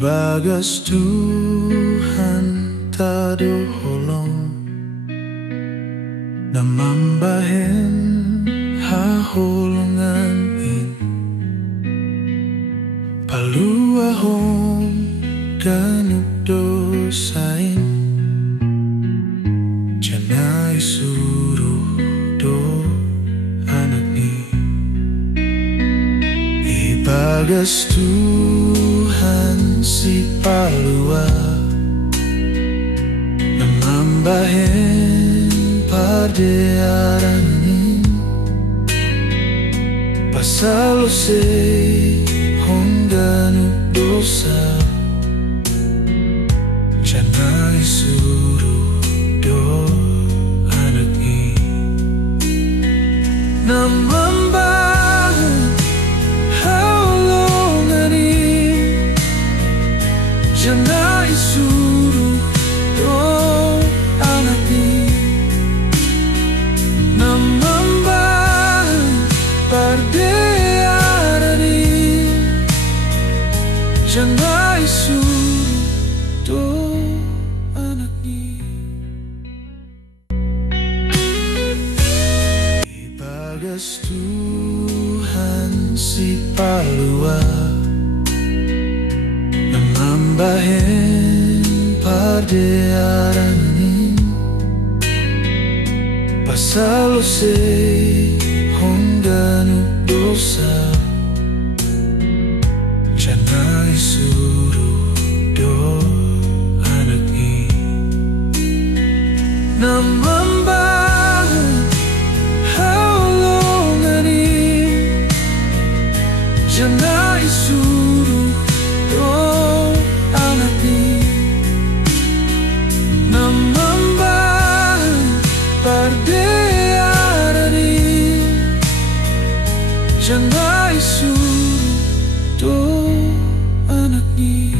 Bagas Tuhan tadoholong namambahin hahulungan in paluahong ganugdosain janay suruh do anak ni ibagas Tuhan si palua namambahin padearanin pasal se hongganuk dosa janay suruh do anak ni namambahin haulungan in janay suruh do anak ni namambahin pardearanin janay suruh do anak ni ibagas Tuhan si palua namambahin padearanin pasal se hongganuk dosa janay suruh do anak ni namambahin haulungan in janay suruh do anak ni namambahin pardearanin janay suruh do anak ni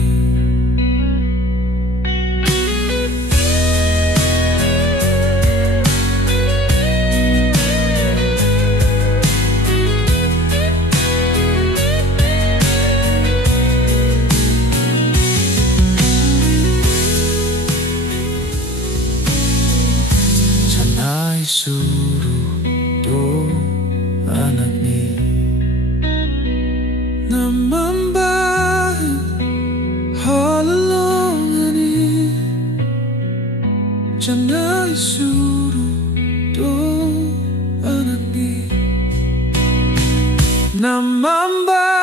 janay suruh do anak ni namambahin haulungan in janay suruh do anak ni namambahin